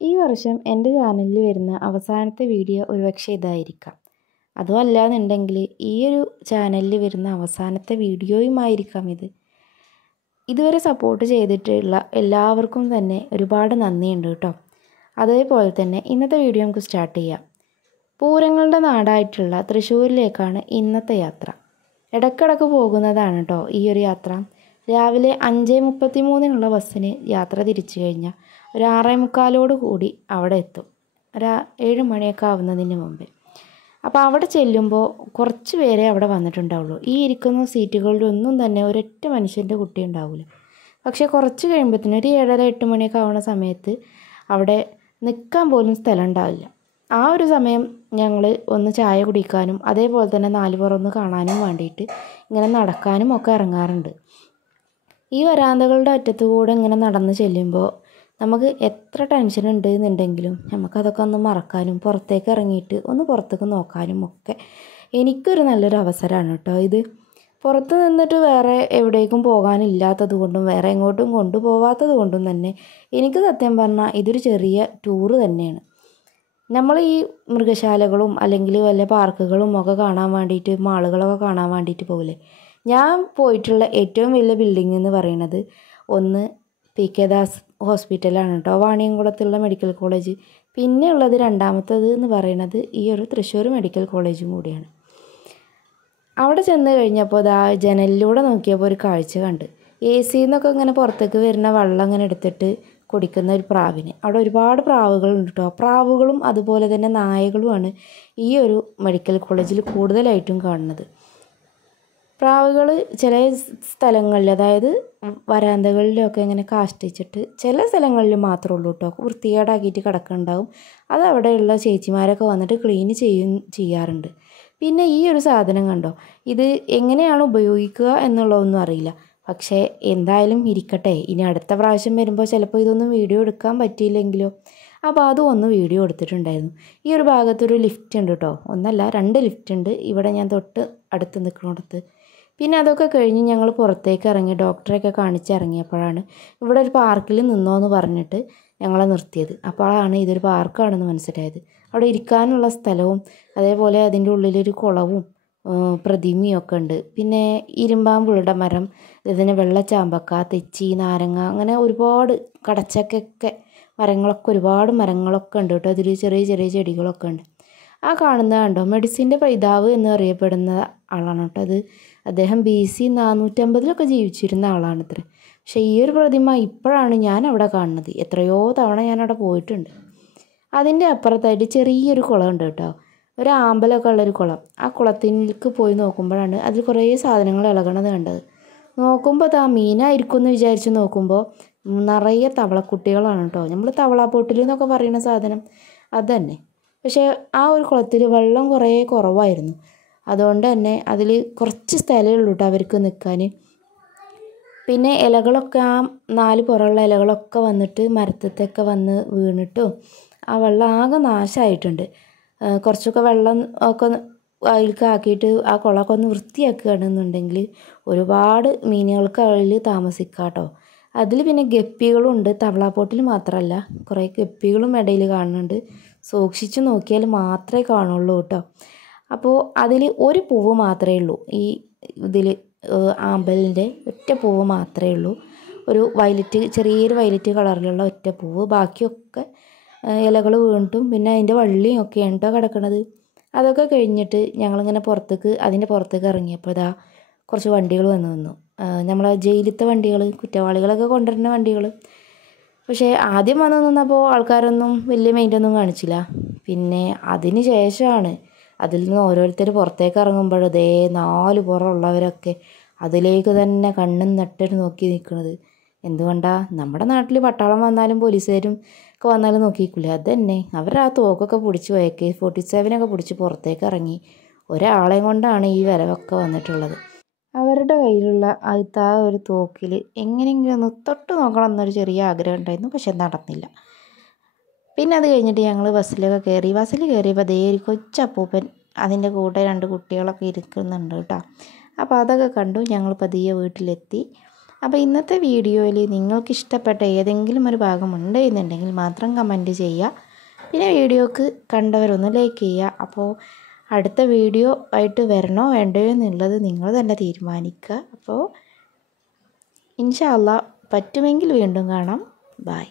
ഈ വർഷം എൻ്റെ ചാനലിൽ വരുന്ന അവസാനത്തെ വീഡിയോ ഒരുപക്ഷെ ഇതായിരിക്കാം. അതും അല്ലാന്നുണ്ടെങ്കിൽ ഈയൊരു ചാനലിൽ വരുന്ന അവസാനത്തെ വീഡിയോയുമായിരിക്കാം ഇത്. ഇതുവരെ സപ്പോർട്ട് ചെയ്തിട്ടുള്ള എല്ലാവർക്കും തന്നെ ഒരുപാട് നന്ദിയുണ്ട് കേട്ടോ. അതേപോലെ തന്നെ ഇന്നത്തെ വീഡിയോ നമുക്ക് സ്റ്റാർട്ട് ചെയ്യാം. പൂരങ്ങളുടെ നാടായിട്ടുള്ള തൃശ്ശൂരിലേക്കാണ് ഇന്നത്തെ യാത്ര. ഇടയ്ക്കിടയ്ക്ക് പോകുന്നതാണ് കേട്ടോ ഈ ഒരു യാത്ര. രാവിലെ 5:33 ബസ്സിന് യാത്ര തിരിച്ചു കഴിഞ്ഞാൽ ഒരു 6:45 കൂടി അവിടെ എത്തും. ഒരു 7 മണിയൊക്കെ ആവുന്നതിന് മുമ്പേ. അപ്പോൾ അവിടെ ചെല്ലുമ്പോൾ കുറച്ച് പേരെ അവിടെ വന്നിട്ടുണ്ടാവുള്ളൂ. ഈ ഇരിക്കുന്ന സീറ്റുകളിലൊന്നും തന്നെ ഒരൊറ്റ മനുഷ്യൻ്റെ കുട്ടി ഉണ്ടാവില്ല. പക്ഷേ കുറച്ച് കഴിയുമ്പോഴത്തേനും ഒരു 7:30-8 മണിയൊക്കെ ആവുന്ന സമയത്ത് അവിടെ നിൽക്കാൻ പോലും സ്ഥലം ഉണ്ടാവില്ല. ആ ഒരു സമയം ഞങ്ങൾ ഒന്ന് ചായ കുടിക്കാനും അതേപോലെ തന്നെ നാലുപുറമൊന്ന് കാണാനും വേണ്ടിയിട്ട് ഇങ്ങനെ നടക്കാനും ഒക്കെ ഇറങ്ങാറുണ്ട്. ഈ വരാന്തകളുടെ അറ്റത്തുകൂടെ ഇങ്ങനെ നടന്ന് ചെല്ലുമ്പോൾ നമുക്ക് എത്ര ടെൻഷൻ ഉണ്ട് എന്നുണ്ടെങ്കിലും നമുക്കതൊക്കെ ഒന്ന് മറക്കാനും പുറത്തേക്ക് ഇറങ്ങിയിട്ട് ഒന്ന് പുറത്തേക്ക് നോക്കാനും ഒക്കെ എനിക്കൊരു നല്ലൊരു അവസരമാണ് കേട്ടോ ഇത്. പുറത്ത് നിന്നിട്ട് വേറെ എവിടേക്കും പോകാനില്ലാത്തത് കൊണ്ടും വേറെ എങ്ങോട്ടും കൊണ്ടുപോകാത്തത് കൊണ്ടും തന്നെ എനിക്ക് സത്യം പറഞ്ഞാൽ ഇതൊരു ചെറിയ ടൂറ് തന്നെയാണ്. നമ്മൾ ഈ മൃഗശാലകളും അല്ലെങ്കിൽ വല്ല പാർക്കുകളും ഒക്കെ കാണാൻ വേണ്ടിയിട്ട് മാളുകളൊക്കെ കാണാൻ വേണ്ടിയിട്ട് പോകില്ലേ. ഞാൻ പോയിട്ടുള്ള ഏറ്റവും വലിയ ബിൽഡിംഗ് എന്ന് പറയുന്നത് ഒന്ന് PK ദാസ് ഹോസ്പിറ്റലാണ് കേട്ടോ, വാണിയംകുളത്തുള്ള മെഡിക്കൽ കോളേജ്. പിന്നെ ഉള്ളത് രണ്ടാമത്തത് എന്ന് പറയുന്നത് ഈ ഒരു തൃശ്ശൂർ മെഡിക്കൽ കോളേജും കൂടിയാണ്. അവിടെ ചെന്ന് കഴിഞ്ഞപ്പോൾ ജനലിലൂടെ നോക്കിയപ്പോൾ ഒരു കാഴ്ച കണ്ട്. AC എന്നൊക്കെ ഇങ്ങനെ പുറത്തേക്ക് വരുന്ന വെള്ളം ഇങ്ങനെ എടുത്തിട്ട് കുടിക്കുന്ന ഒരു പ്രാവിന്. അവിടെ ഒരുപാട് പ്രാവുകളുണ്ട് കേട്ടോ. പ്രാവുകളും അതുപോലെ തന്നെ നായകളുമാണ് ഈ ഒരു മെഡിക്കൽ കോളേജിൽ കൂടുതലായിട്ടും കാണുന്നത്. പ്രാവുകൾ ചില സ്ഥലങ്ങളിൽ, അതായത് വരാന്തകളിലൊക്കെ ഇങ്ങനെ കാഷ്ടിച്ചിട്ട് ചില സ്ഥലങ്ങളിൽ മാത്രമേ ഉള്ളൂ കേട്ടോ വൃത്തികേടാക്കിയിട്ട് കിടക്കുന്നുണ്ടാവും. അത് അവിടെയുള്ള ചേച്ചിമാരൊക്കെ വന്നിട്ട് ക്ലീൻ ചെയ്യാറുണ്ട്. പിന്നെ ഈ ഒരു സാധനം കണ്ടോ, ഇത് എങ്ങനെയാണ് ഉപയോഗിക്കുക എന്നുള്ളതൊന്നും അറിയില്ല. പക്ഷേ എന്തായാലും ഇരിക്കട്ടെ, ഇനി അടുത്ത പ്രാവശ്യം വരുമ്പോൾ ചിലപ്പോൾ ഇതൊന്നും വീഡിയോ എടുക്കാൻ പറ്റിയില്ലെങ്കിലോ. അപ്പോൾ അതും ഒന്ന് വീഡിയോ എടുത്തിട്ടുണ്ടായിരുന്നു. ഈ ഒരു ഭാഗത്തൊരു ലിഫ്റ്റ് ഉണ്ട് കേട്ടോ, ഒന്നല്ല 2 ലിഫ്റ്റ് ഉണ്ട് ഇവിടെ ഞാൻ തൊട്ട് അടുത്ത് നിൽക്കുന്നിടത്ത്. പിന്നെ അതൊക്കെ കഴിഞ്ഞ് ഞങ്ങൾ പുറത്തേക്ക് ഇറങ്ങി ഡോക്ടറെയൊക്കെ കാണിച്ചിറങ്ങിയപ്പോഴാണ് ഇവിടെ ഒരു പാർക്കിൽ നിന്നോന്ന് പറഞ്ഞിട്ട് ഞങ്ങളെ നിർത്തിയത്. അപ്പോഴാണ് ഇതൊരു പാർക്കാണെന്ന് മനസ്സിലായത്. അവിടെ ഇരിക്കാനുള്ള സ്ഥലവും അതേപോലെ അതിൻ്റെ ഉള്ളിലൊരു കുളവും പ്രതിമയൊക്കെ ഉണ്ട്. പിന്നെ ഇരുമ്പാമ്പുളുടെ മരം, ഇതിന് വെള്ളച്ചാമ്പക്ക, തെച്ചി, നാരങ്ങ, അങ്ങനെ ഒരുപാട് കടച്ചക്കൊക്കെ മരങ്ങളൊക്കെ ഒരുപാട് മരങ്ങളൊക്കെ ഉണ്ട് കേട്ടോ. അതിൽ ചെറിയ ചെറിയ ചെടികളൊക്കെ ഉണ്ട്. ആ കാണുന്നത് കണ്ടോ, മെഡിസിൻ്റെ പിതാവ് എന്ന് അറിയപ്പെടുന്ന ആളാണ് കേട്ടോ അത്. അദ്ദേഹം BC 450 ജീവിച്ചിരുന്ന ആളാണത്രേ. പക്ഷേ ഈ ഒരു പ്രതിമ ഇപ്പോഴാണ് ഞാൻ അവിടെ കാണുന്നത്. എത്രയോ തവണ ഞാനവിടെ പോയിട്ടുണ്ട്. അതിൻ്റെ അപ്പുറത്തായിട്ട് ചെറിയൊരു കുളമുണ്ട് കേട്ടോ, ഒരു ആമ്പലൊക്കെ ഉള്ളൊരു കുളം. ആ കുളത്തിലേക്ക് പോയി നോക്കുമ്പോഴാണ് അതിൽ കുറേ സാധനങ്ങൾ ഇളകണത് കണ്ടത്. നോക്കുമ്പോൾ അത് ആ മീനായിരിക്കും എന്ന് വിചാരിച്ച് നോക്കുമ്പോൾ നിറയെ തവളക്കുട്ടികളാണ് കേട്ടോ. നമ്മൾ തവളാപ്പൊട്ടിൽ എന്നൊക്കെ പറയുന്ന സാധനം അത് തന്നെ. പക്ഷേ ആ ഒരു കുളത്തിൽ വെള്ളം കുറേ കുറവായിരുന്നു. അതുകൊണ്ട് തന്നെ അതിൽ കുറച്ച് സ്ഥലമേ ഉള്ളൂ കേട്ടോ അവർക്ക് നിൽക്കാൻ. പിന്നെ ഇലകളൊക്കെ ആ 4 പുറമുള്ള ഇലകളൊക്കെ വന്നിട്ട് മരത്തൊക്കെ വന്ന് വീണിട്ടും ആ വെള്ളം ആകെ നാശമായിട്ടുണ്ട്. കുറച്ചൊക്കെ വെള്ളം ഒക്കെ അതിലേക്ക് ആക്കിയിട്ട് ആ കുളമൊക്കെ ഒന്ന് വൃത്തിയാക്കുകയാണെന്നുണ്ടെങ്കിൽ ഒരുപാട് മീനുകൾക്ക് അതിൽ താമസിക്കാം കേട്ടോ. അതിൽ പിന്നെ ഗപ്പികളുണ്ട്, തവളാപ്പോട്ടിൽ മാത്രമല്ല കുറേ ഗപ്പികളും ഇടയിൽ കാണുന്നുണ്ട്. സൂക്ഷിച്ച് നോക്കിയാൽ മാത്രമേ കാണുള്ളൂ കേട്ടോ. അപ്പോൾ അതിൽ ഒരു പൂവ് മാത്രമേ ഉള്ളൂ, ഈ ഇതിൽ ആമ്പലിൻ്റെ ഒറ്റ പൂവ് മാത്രമേ ഉള്ളൂ. ഒരു വയലറ്റ്, ചെറിയൊരു വയലറ്റ് കളറിലുള്ള ഒറ്റ പൂവ്. ബാക്കിയൊക്കെ ഇലകൾ വീണിട്ടും പിന്നെ അതിൻ്റെ വള്ളിയും ഒക്കെയാണ് കേട്ടോ കിടക്കണത്. അതൊക്കെ കഴിഞ്ഞിട്ട് ഞങ്ങളിങ്ങനെ അതിൻ്റെ പുറത്തേക്ക് ഇറങ്ങിയപ്പോൾ കുറച്ച് വണ്ടികൾ വന്ന് നിന്നു. നമ്മളെ ജയിലത്തെ വണ്ടികൾ, കുറ്റവാളികളൊക്കെ കൊണ്ടുവരുന്ന വണ്ടികൾ. പക്ഷേ ആദ്യം വന്ന് നിന്നപ്പോൾ ആൾക്കാരൊന്നും വലിയ മൈൻഡൊന്നും കാണിച്ചില്ല. പിന്നെ അതിന് ശേഷമാണ് അതിൽ നിന്ന് ഓരോരുത്തർ പുറത്തേക്ക് ഇറങ്ങുമ്പോൾ 4 പുറമുള്ളവരൊക്കെ അതിലേക്ക് തന്നെ കണ്ണും നട്ടിട്ട് നോക്കി നിൽക്കുന്നത്. എന്തുകൊണ്ടാണ്, നമ്മുടെ നാട്ടിൽ പട്ടാളം വന്നാലും പോലീസുകാരും ഒക്കെ വന്നാലും നോക്കിക്കില്ലേ, അത് തന്നെ. അവർ ആ തോക്കൊക്കെ പിടിച്ച് AK-47 പിടിച്ച് പുറത്തേക്ക് ഇറങ്ങി. ഒരാളെയും കൊണ്ടാണ് ഈ വരവൊക്കെ വന്നിട്ടുള്ളത്. അവരുടെ കയ്യിലുള്ള ആ ഒരു തോക്കിൽ എങ്ങനെയെങ്കിലും ഒന്ന് തൊട്ട് നോക്കണം എന്നൊരു ചെറിയ ആഗ്രഹം ഉണ്ടായിരുന്നു. പക്ഷെ നടന്നില്ല. പിന്നെ അത് കഴിഞ്ഞിട്ട് ഞങ്ങൾ ബസ്സിലൊക്കെ കയറി. ബസ്സിൽ കയറിയപ്പോൾ ഒരു കൊച്ചപ്പൂപ്പൻ അതിൻ്റെ കൂടെ 2 കുട്ടികളൊക്കെ ഇരിക്കുന്നുണ്ട് കേട്ടോ. അപ്പോൾ അതൊക്കെ കണ്ടു. ഞങ്ങൾ പതിയെ വീട്ടിലെത്തി. അപ്പോൾ ഇന്നത്തെ വീഡിയോയിൽ നിങ്ങൾക്ക് ഇഷ്ടപ്പെട്ട ഏതെങ്കിലും ഒരു ഭാഗം ഉണ്ട് എന്നുണ്ടെങ്കിൽ മാത്രം കമൻറ്റ് ചെയ്യുക. പിന്നെ വീഡിയോക്ക് കണ്ടവരൊന്ന് ലൈക്ക് ചെയ്യുക. അപ്പോൾ അടുത്ത വീഡിയോ ആയിട്ട് വരണോ വേണ്ടയോ എന്നുള്ളത് നിങ്ങൾ തന്നെ തീരുമാനിക്കുക. അപ്പോൾ ഇൻഷാ അല്ലാഹ് പറ്റുമെങ്കിൽ വീണ്ടും കാണാം. ബൈ.